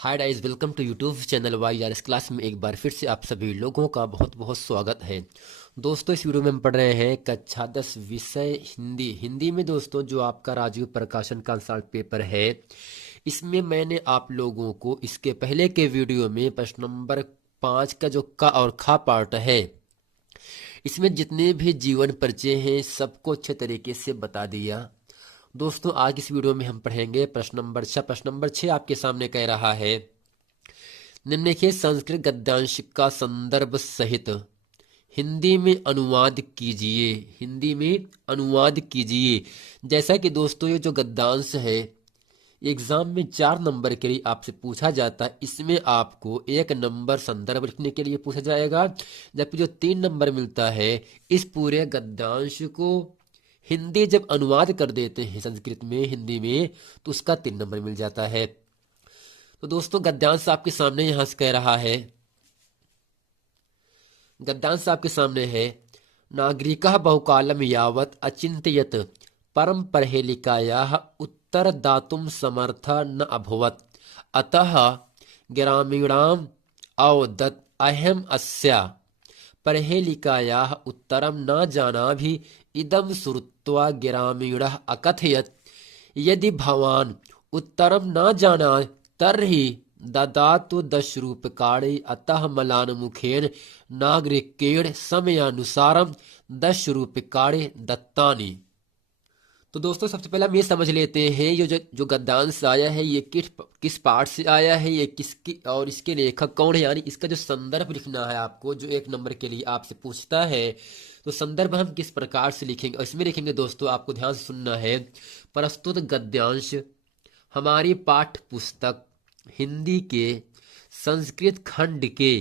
Hi guys, welcome to YouTube channel Y R S class में एक बार फिर से आप सभी लोगों का बहुत बहुत स्वागत है। दोस्तों, इस वीडियो में हम पढ़ रहे हैं कक्षा 10 विषय हिंदी में दोस्तों जो आपका राजीव प्रकाशन का आंसर पेपर है। इसमें मैंने आप लोगों को इसके पहले के वीडियो में प्रश्न नंबर 5 का जो का और खा पार्ट है, इसमें जितने भी जीवन परिचय हैं सबको अच्छे तरीके से बता दिया। दोस्तों, आज इस वीडियो में हम पढ़ेंगे प्रश्न नंबर 6 आपके सामने कह रहा है, निम्नलिखित संस्कृत गद्यांश का संदर्भ सहित हिंदी में अनुवाद कीजिए। हिंदी में अनुवाद कीजिए। जैसा कि दोस्तों ये जो गद्यांश है एग्जाम में 4 नंबर के लिए आपसे पूछा जाता है। इसमें आपको 1 नंबर संदर्भ लिखने के लिए पूछा जाएगा, जबकि जो 3 नंबर मिलता है इस पूरे गद्यांश को हिंदी जब अनुवाद कर देते हैं संस्कृत में हिंदी में तो उसका 3 नंबर मिल जाता है। तो दोस्तों गद्यांश आपके सामने यहां से कह रहा है, गद्यांश आपके सामने है, नागरिकः बहुकालं यावत् अचिन्तयत् परं प्रहेलिकायाः उत्तरदातुं समर्थः न अभवत्, अतः ग्रामीणाम् अवदत् अहम् अस्याः प्रहेलिकायाः उत्तरं न जानामि। इदं श्रुत्वा ग्रामीणः अकथयत्, यदि भवान् उत्तरं न जानाति तर्हि ददातु 10 रूप्यकाणि। अतः मलानमुखेन नागरिकेण समयानुसारं 10 रूप्यकाणि दत्तानि। तो दोस्तों सबसे पहले हम ये समझ लेते हैं ये जो गद्यांश आया है ये किस पाठ से आया है, ये किसकी और इसके लेखक कौन है, यानी इसका जो संदर्भ लिखना है आपको, जो 1 नंबर के लिए आपसे पूछता है तो संदर्भ हम किस प्रकार से लिखेंगे। और इसमें लिखेंगे दोस्तों, आपको ध्यान से सुनना है, प्रस्तुत गद्यांश हमारी पाठ्य पुस्तक हिंदी के संस्कृत खंड के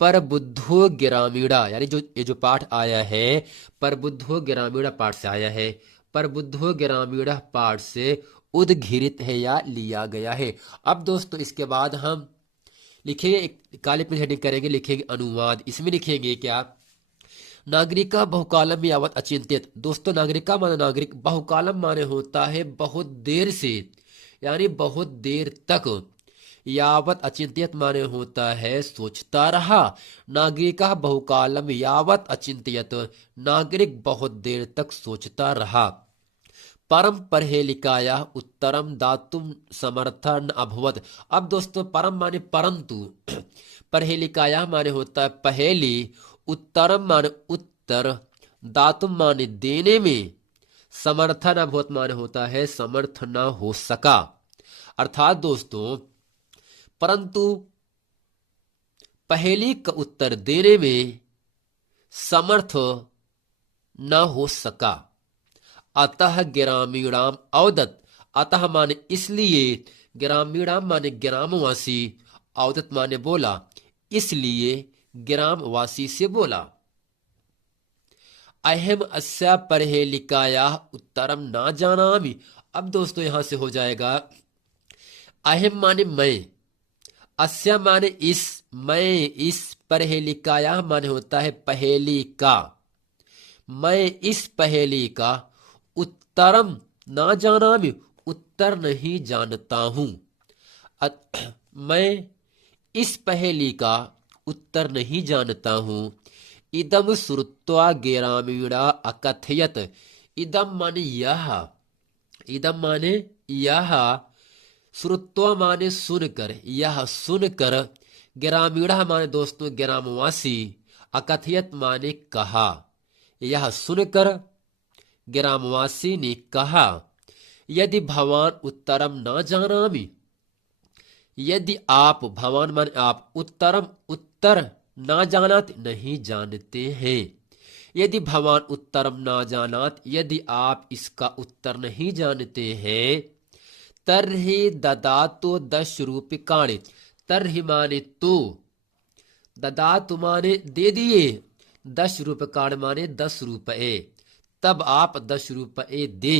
परबुद्धो ग्रामीणा, यानी ये जो पाठ आया है परबुद्धो ग्रामीणा पाठ से आया है। परबुद्धो ग्रामीणा पाठ से उद्घृत है या लिया गया है। अब दोस्तों इसके बाद हम लिखेंगे, एक काले पेन हेडिंग करेंगे, लिखेंगे अनुवाद। इसमें लिखेंगे क्या, नागरिका बहुकालम यावत अचिंतित। दोस्तों नागरिका माने नागरिक, बहुकालम माने होता है बहुत देर से, यानी बहुत देर तक। यावत अचिंतित माने होता है सोचता रहा। नागरिका बहुकालम यावत अचिंतित, नागरिक बहुत देर तक सोचता रहा। परम परहेलिकाया उत्तरम दातुम समर्थन अभवत। अब दोस्तों परम माने परंतु, परहेलिकाया माने होता है पहेली, उत्तरम माने उत्तर, दातुम माने देने में, समर्थन अभवत माने होता है समर्थ न हो सका। अर्थात दोस्तों परंतु पहेली का उत्तर देने में समर्थ न हो सका। अतः ग्रामीणाम अवदत, अतः माने इसलिए, ग्रामीणाम माने ग्रामवासी, अवदत माने बोला, इसलिए ग्रामवासी से बोला। अहम अस्या परहेलिकाया उत्तरम ना जानामि। अब दोस्तों यहां से हो जाएगा, अहम माने मैं, अस्या माने इस, मैं इस, परहेलिकाया माने होता है पहेली का, मैं इस पहेली का उत्तरम ना जानामि, उत्तर नहीं जानता हूं। मैं इस पहेली का उत्तर नहीं जानता हूं। इदम श्रुत्वा ग्रामीणा अकथयत। इदम माने यह, इदम माने यह, श्रुत्वा माने सुनकर, यह सुनकर, ग्रामीणा माने दोस्तों ग्रामवासी, अकथयत माने कहा, यह सुनकर ग्रामवासी ने कहा, यदि भवान उत्तरम ना जानामि, यदि आप, भवान माने आप, उत्तरम उत्तर, ना जानात नहीं जानते हैं, यदि भवान उत्तरम ना जानात, यदि आप इसका उत्तर नहीं जानते हैं, तरहि ददातु 10 रूप्यकाणि। तरहि माने तो, ददातु माने दे दिए, 10 रूप्यकाणि माने 10 रुपए, तब आप 10 रुपए दे।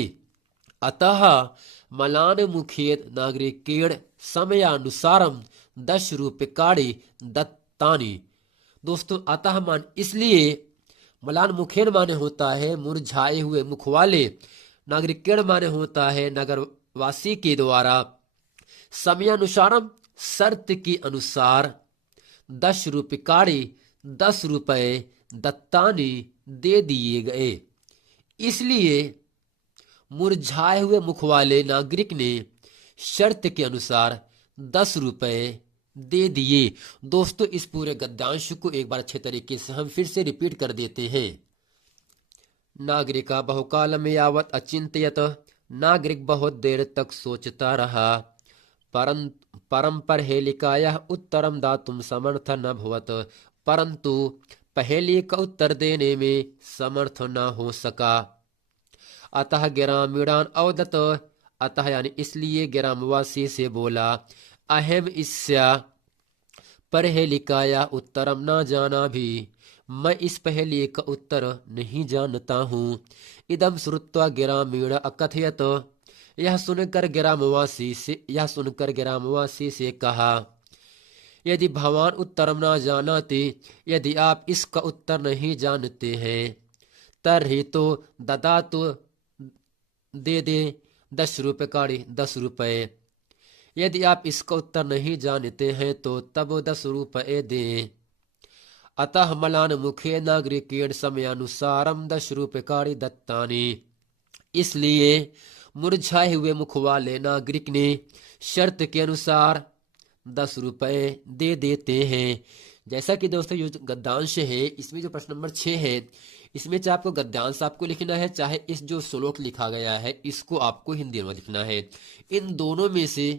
अतः मलान मुखेन नागरिकेण समयानुसारम 10 रूप्यकाणि दत्तानि। दोस्तों अतः मान इसलिए, मलान मुखेन माने होता है मुरझाए हुए मुख वाले, नागरिकेण माने होता है नगरवासी के द्वारा, समयानुसारम शर्त के अनुसार 10 रूपकाणि 10 रुपए दत्तानी दे दिए गए। इसलिए मुरझाए हुए मुख वाले नागरिक ने शर्त के अनुसार 10 रुपए दे दिए। दोस्तों इस पूरे गद्यांश को एक बार अच्छे तरीके से हम फिर से रिपीट कर देते हैं। नागरिका बहुकालम यावत अचिंत्यत, नागरिक बहुत देर तक सोचता रहा। परम परहेलिकायाः उत्तरम दातुम समर्थ न भवत, परंतु पहेली का उत्तर देने में समर्थ न हो सका। अतः ग्रामीणान अवदत, अतः यानी इसलिए ग्रामवासी से बोला, अहम इसया परहेलिकाया उत्तरम न जाना भी, मैं इस पहेली का उत्तर नहीं जानता हूँ। इदम श्रुत्वा ग्रामीण अकथयत, यह सुनकर ग्रामवासी से कहा, यदि भवान उत्तरम न जानते, यदि आप इसका उत्तर नहीं जानते हैं, तर्हि तो ददातु, दे दे 10 रूपकाणि 10 रुपए। यदि आप इसका उत्तर नहीं जानते हैं तो तब 10 रुपए दें। अतः मलान मुखे नागरिकेण समयानुसारम 10 रूपकाणि दत्तानि, इसलिए मुरझाए हुए मुख वाले नागरिक ने शर्त के अनुसार 10 रुपए दे देते हैं। जैसा कि दोस्तों ये गद्यांश है, इसमें जो प्रश्न नंबर 6 है, इसमें चाहे आपको गद्यांश आपको लिखना है, चाहे इस जो श्लोक लिखा गया है इसको आपको हिंदी में लिखना है। इन दोनों में से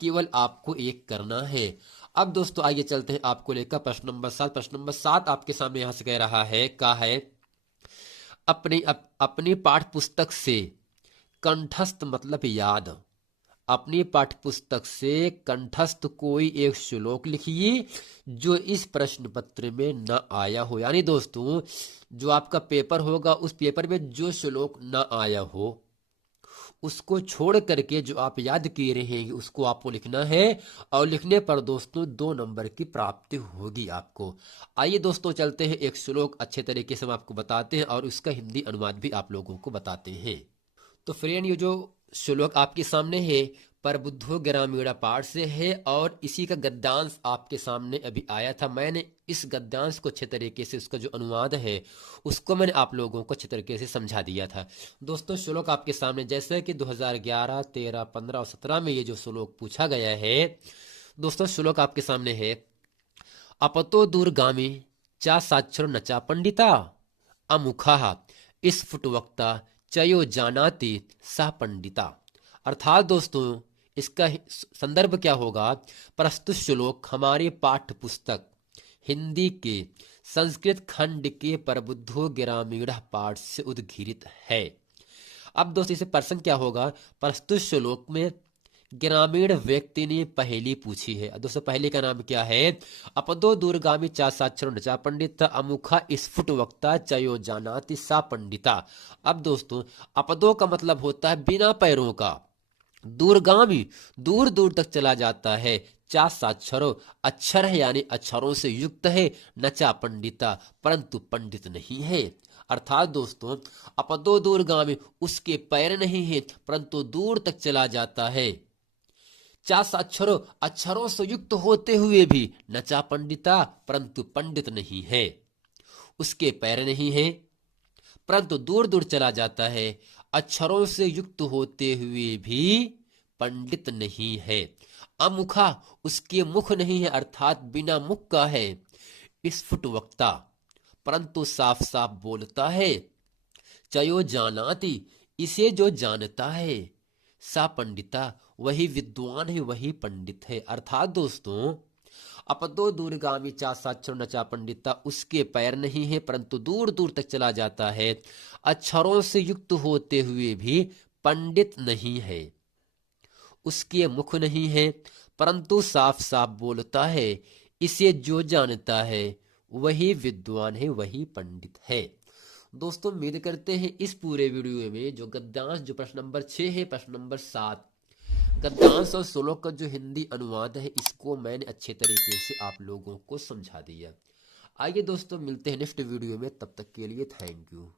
केवल आपको एक करना है। अब दोस्तों आइए चलते हैं आपको लेकर प्रश्न नंबर 7। प्रश्न नंबर 7 आपके सामने यहां से कह रहा है, का है अपनी पाठ पुस्तक से कंठस्थ मतलब याद, अपनी पाठ्य पुस्तक से कंठस्थ कोई एक श्लोक लिखिए जो इस प्रश्न पत्र में न आया हो। यानी दोस्तों जो आपका पेपर होगा उस पेपर में जो श्लोक न आया हो उसको छोड़ करके जो आप याद किए रहेंगे उसको आपको लिखना है, और लिखने पर दोस्तों 2 नंबर की प्राप्ति होगी आपको। आइए दोस्तों चलते हैं एक श्लोक अच्छे तरीके से हम आपको बताते हैं और उसका हिंदी अनुवाद भी आप लोगों को बताते हैं। तो फ्रेंड ये जो श्लोक आपके सामने है प्रबुद्धो ग्रामीण पाठ से है, और इसी का गद्यांश आपके सामने अभी आया था। मैंने इस गद्यांश को अच्छे तरीके से, उसका जो अनुवाद है उसको मैंने आप लोगों को अच्छे तरीके से समझा दिया था। दोस्तों श्लोक आपके सामने जैसे कि 2011, 13, 15 और 17 में ये जो श्लोक पूछा गया है, दोस्तों श्लोक आपके सामने है, अपतो दूरगामी चा साक्षर नचा पंडिता अमुखा स्फुटवक्ता चयो जानाति सा पंडिता। अर्थात दोस्तों इसका संदर्भ क्या होगा, प्रस्तुत श्लोक हमारे पाठ्य पुस्तक हिंदी के संस्कृत खंड के प्रबुद्धो ग्रामीण पाठ से उद्घृत है। अब दोस्तों इसे प्रश्न क्या होगा, प्रस्तुत श्लोक में ग्रामीण व्यक्ति ने पहेली पूछी है। दोस्तों पहेली का नाम क्या है, अपदो दूरगामी चा साक्षर नचा पंडित अमुखा स्फुट वक्ता चयो जानाति सा पंडिता। अब दोस्तों अपदो का मतलब होता है बिना पैरों का, दूरगामी दूर दूर तक चला जाता है, चा साक्षरो अक्षर है यानी अक्षरों से युक्त है, नचा पंडिता परंतु पंडित नहीं है। अर्थात दोस्तों अपदो दूरगामी उसके पैर नहीं है परंतु दूर तक चला जाता है, चा साक्षरो अक्षरों से युक्त होते हुए भी नचा पंडिता परंतु पंडित नहीं है। उसके पैर नहीं है परंतु दूर दूर चला जाता है, अक्षरों से युक्त होते हुए भी पंडित नहीं है। अमुखा उसके मुख नहीं है अर्थात बिना मुख का है, स्फुट वक्ता परंतु साफ साफ बोलता है, चयो जानाति इसे जो जानता है, सा पंडिता वही विद्वान है वही पंडित है। अर्थात दोस्तों अपदो दूरगामी चा साक्षर नचा पंडिता उसके पैर नहीं है परंतु दूर दूर तक चला जाता है, अक्षरों से युक्त होते हुए भी पंडित नहीं है, उसके मुख नहीं है परंतु साफ साफ बोलता है, इसे जो जानता है वही विद्वान है वही पंडित है। दोस्तों उम्मीद करते हैं इस पूरे वीडियो में जो गद्यांश जो प्रश्न नंबर 6 है, प्रश्न नंबर 7 गद्यांश और श्लोक का जो हिंदी अनुवाद है इसको मैंने अच्छे तरीके से आप लोगों को समझा दिया। आइए दोस्तों मिलते हैं नेक्स्ट वीडियो में, तब तक के लिए थैंक यू।